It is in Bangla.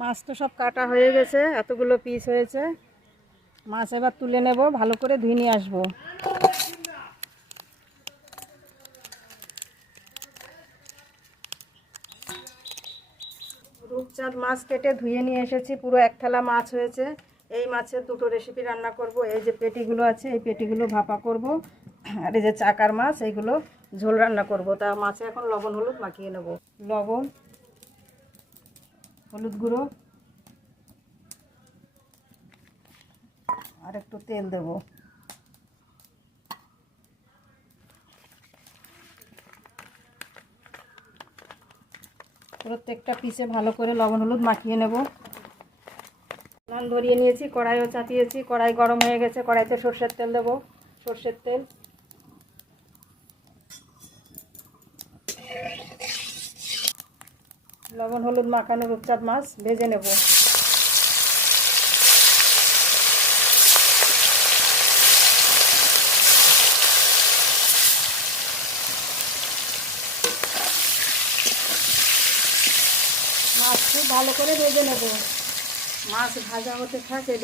মাছ তো সব কাটা হয়ে গেছে, এতগুলো পিস হয়েছে। মাছ এবার তুলে নেব, ভালো করে ধুয়ে নিয়ে আসবো। রূপচাঁদ মাছ কেটে ধুয়ে নিয়ে এসেছি, পুরো এক থালা মাছ হয়েছে। এই মাছের দুটো রেসিপি রান্না করব। এই যে পেটিগুলো আছে, এই পেটিগুলো ভাপা করব, আর এই যে চাকার মাছ, এইগুলো ঝোল রান্না করব। তা মাছে এখন লবণ হলুদ মাখিয়ে নেব। লবণ, হলুদ গুঁড়ো আর একটু তেল দেব। প্রত্যেকটা পিসে ভালো করে লবণ হলুদ মাখিয়ে নেব। উনুন ধরিয়ে নিয়েছি, কড়াইও চাপিয়েছি, কড়াই গরম হয়ে গেছে। কড়াইতে সর্ষের তেল দেব, সর্ষের তেল। লবণ হলুদ মাখানো রূপচাঁদ মাছ ভেজে নেব। মাছ খুব ভালো করে ভেজে নেব। মাছ ভাজা হতে থাকে।